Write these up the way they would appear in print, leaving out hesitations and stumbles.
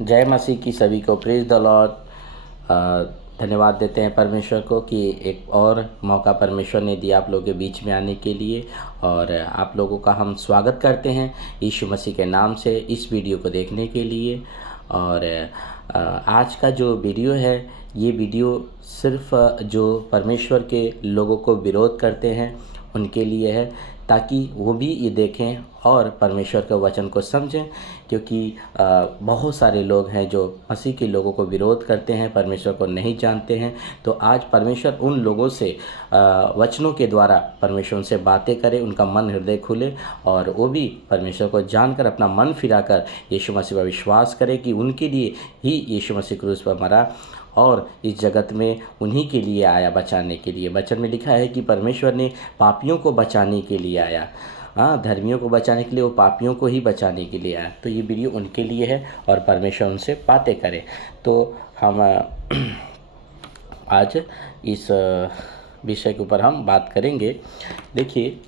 जय मसीह की सभी को प्रेज द लॉर्ड। धन्यवाद देते हैं परमेश्वर को कि एक और मौका परमेश्वर ने दिया आप लोगों के बीच में आने के लिए, और आप लोगों का हम स्वागत करते हैं यीशु मसीह के नाम से इस वीडियो को देखने के लिए। और आज का जो वीडियो है, ये वीडियो सिर्फ जो परमेश्वर के लोगों को विरोध करते हैं उनके लिए है, ताकि वो भी ये देखें और परमेश्वर के वचन को समझें। क्योंकि बहुत सारे लोग हैं जो मसीह के लोगों को विरोध करते हैं, परमेश्वर को नहीं जानते हैं। तो आज परमेश्वर उन लोगों से वचनों के द्वारा परमेश्वर उनसे बातें करे, उनका मन हृदय खुले और वो भी परमेश्वर को जानकर अपना मन फिराकर यीशु मसीह पर विश्वास करे कि उनके लिए ही यीशु मसीह क्रूस पर मरा और इस जगत में उन्हीं के लिए आया बचाने के लिए। वचन में लिखा है कि परमेश्वर ने पापियों को बचाने के लिए आया। धर्मियों को बचाने के लिए, वो पापियों को ही बचाने के लिए आया। तो ये वीडियो उनके लिए है और परमेश्वर उनसे बातें करे। तो हम आज इस विषय के ऊपर हम बात करेंगे। देखिए,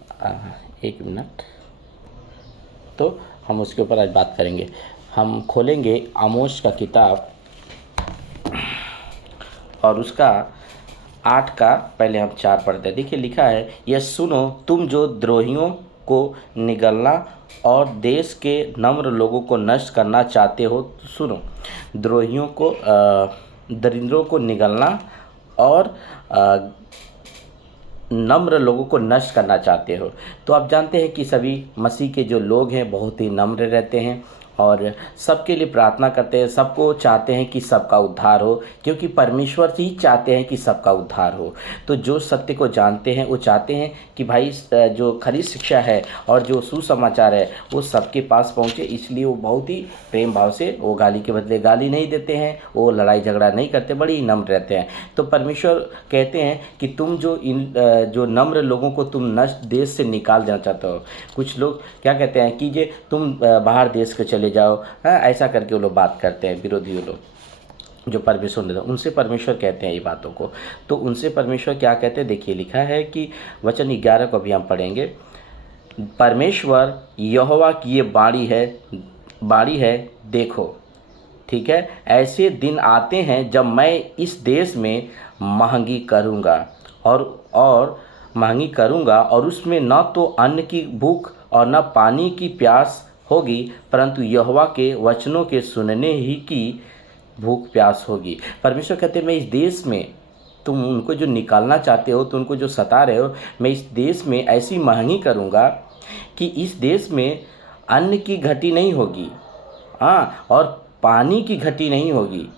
एक मिनट, तो हम उसके ऊपर आज बात करेंगे। हम खोलेंगे आमोस का किताब और उसका 8 का पहले हम 4 पढ़ते हैं। देखिए, लिखा है, यह सुनो तुम जो द्रोहियों को निगलना और देश के नम्र लोगों को नष्ट करना चाहते हो। सुनो, द्रोहियों को, दरिद्रों को निगलना और नम्र लोगों को नष्ट करना चाहते हो। तो आप जानते हैं कि सभी मसीह के जो लोग हैं बहुत ही नम्र रहते हैं और सबके लिए प्रार्थना करते हैं, सबको चाहते हैं कि सबका उद्धार हो, क्योंकि परमेश्वर ही चाहते हैं कि सबका उद्धार हो। तो जो सत्य को जानते हैं वो चाहते हैं कि भाई जो खरी शिक्षा है और जो सुसमाचार है वो सबके पास पहुंचे। इसलिए वो बहुत ही प्रेम भाव से, वो गाली के बदले गाली नहीं देते हैं, वो लड़ाई झगड़ा नहीं करते, बड़ी ही नम्र रहते हैं। तो परमेश्वर कहते हैं कि तुम जो नम्र लोगों को तुम नष्ट देश से निकाल देना चाहते हो। कुछ लोग क्या कहते हैं कि जे तुम बाहर देश के चले जाओ, ऐसा करके वो लोग बात करते हैं, विरोधी लोग जो परमेश्वर ने, उनसे परमेश्वर कहते हैं ये बातों को। तो उनसे परमेश्वर क्या कहते हैं, देखिए लिखा है कि वचन 11 को भी हम पढ़ेंगे। परमेश्वर यहोवा की ये बाणी है, देखो, ठीक है, ऐसे दिन आते हैं जब मैं इस देश में महंगी करूँगा और उसमें न तो अन्न की भूख और न पानी की प्यास होगी, परंतु यहोवा के वचनों के सुनने ही की भूख प्यास होगी। परमेश्वर कहते हैं, मैं इस देश में, तुम उनको जो निकालना चाहते हो, तो उनको जो सता रहे हो, मैं इस देश में ऐसी महंगी करूँगा कि इस देश में अन्न की घटी नहीं होगी, और पानी की घटी नहीं होगी,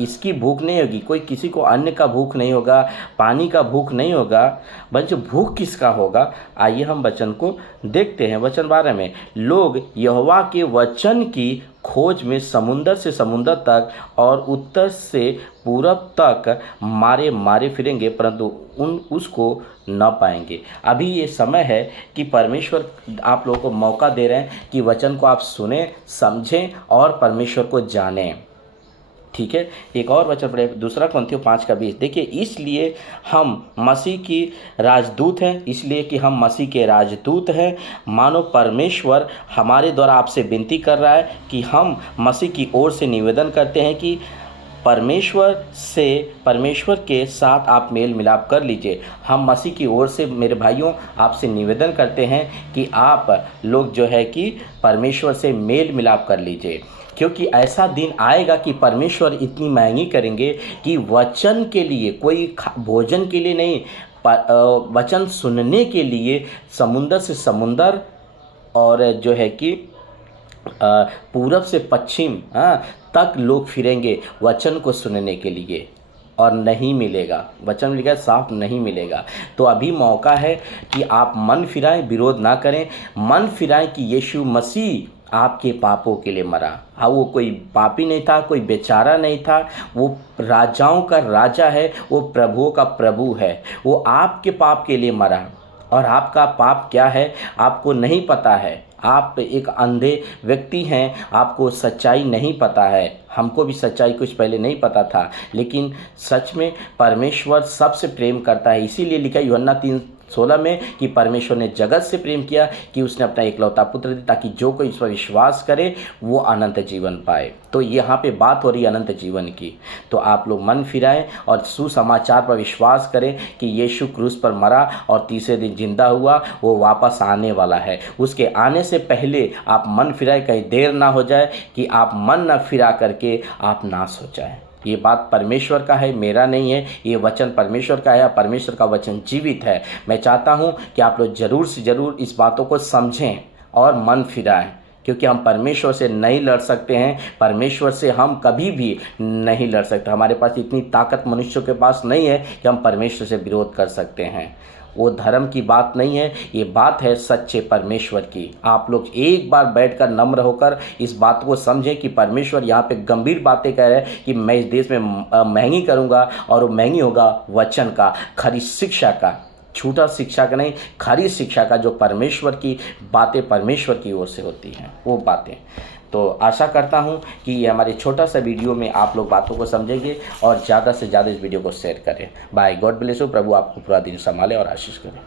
इसकी भूख नहीं होगी। कोई किसी को अन्न का भूख नहीं होगा, पानी का भूख नहीं होगा, बल्कि भूख किसका होगा। आइए हम वचन को देखते हैं। वचन 12 में, लोग यहोवा के वचन की खोज में समुंदर से समुंदर तक और उत्तर से पूरब तक मारे फिरेंगे, परंतु उसको न पाएंगे। अभी ये समय है कि परमेश्वर आप लोगों को मौका दे रहे हैं कि वचन को आप सुने, समझें और परमेश्वर को जानें। ठीक है, एक और वचन पढ़े, 2 कुरिन्थियों 5:20। देखिए, इसलिए हम मसीह की राजदूत हैं, इसलिए कि हम मसीह के राजदूत हैं, मानो परमेश्वर हमारे द्वारा आपसे विनती कर रहा है कि हम मसीह की ओर से निवेदन करते हैं कि परमेश्वर के साथ आप मेल मिलाप कर लीजिए। हम मसीह की ओर से, मेरे भाइयों, आपसे निवेदन करते हैं कि आप लोग जो है कि परमेश्वर से मेल मिलाप कर लीजिए, क्योंकि ऐसा दिन आएगा कि परमेश्वर इतनी महंगी करेंगे कि वचन के लिए, कोई भोजन के लिए नहीं, वचन सुनने के लिए समुंदर से समुंदर और जो है कि पूरब से पश्चिम तक लोग फिरेंगे वचन को सुनने के लिए, और नहीं मिलेगा। वचन में लिखा है, साफ नहीं मिलेगा। तो अभी मौका है कि आप मन फिराएं, विरोध ना करें, मन फिराएं कि यीशु मसीह आपके पापों के लिए मरा। वो कोई पापी नहीं था, कोई बेचारा नहीं था, वो राजाओं का राजा है, वो प्रभुओं का प्रभु है। वो आपके पाप के लिए मरा, और आपका पाप क्या है आपको नहीं पता है। आप एक अंधे व्यक्ति हैं, आपको सच्चाई नहीं पता है। हमको भी सच्चाई कुछ पहले नहीं पता था, लेकिन सच में परमेश्वर सबसे प्रेम करता है। इसीलिए लिखा है यूहन्ना 16 में कि परमेश्वर ने जगत से प्रेम किया कि उसने अपना एकलौता पुत्र दिया ताकि जो कोई इस पर विश्वास करे वो अनंत जीवन पाए। तो यहाँ पे बात हो रही है अनंत जीवन की। तो आप लोग मन फिराएं और सुसमाचार पर विश्वास करें कि यीशु क्रूस पर मरा और तीसरे दिन जिंदा हुआ, वो वापस आने वाला है। उसके आने से पहले आप मन फिराएं, कहीं देर ना हो जाए कि आप मन न फिरा करके आप नाश हो जाए। ये बात परमेश्वर का है, मेरा नहीं है। ये वचन परमेश्वर का है, परमेश्वर का वचन जीवित है। मैं चाहता हूँ कि आप लोग ज़रूर से ज़रूर इस बातों को समझें और मन फिराएं, क्योंकि हम परमेश्वर से नहीं लड़ सकते हैं। परमेश्वर से हम कभी भी नहीं लड़ सकते। हमारे पास इतनी ताकत मनुष्यों के पास नहीं है कि हम परमेश्वर से विरोध कर सकते हैं। वो धर्म की बात नहीं है, ये बात है सच्चे परमेश्वर की। आप लोग एक बार बैठकर नम्र होकर इस बात को समझें कि परमेश्वर यहाँ पे गंभीर बातें कह रहे हैं कि मैं इस देश में महंगी करूँगा, और वो महंगी होगा वचन का, खरी शिक्षा का, झूठा शिक्षा का नहीं, खरी शिक्षा का, जो परमेश्वर की बातें परमेश्वर की ओर से होती हैं वो बातें। तो आशा करता हूँ कि ये हमारे छोटा सा वीडियो में आप लोग बातों को समझेंगे और ज़्यादा से ज़्यादा इस वीडियो को शेयर करें। Bye, God bless you. प्रभु आपको पूरा दिन संभाले और आशीष करें।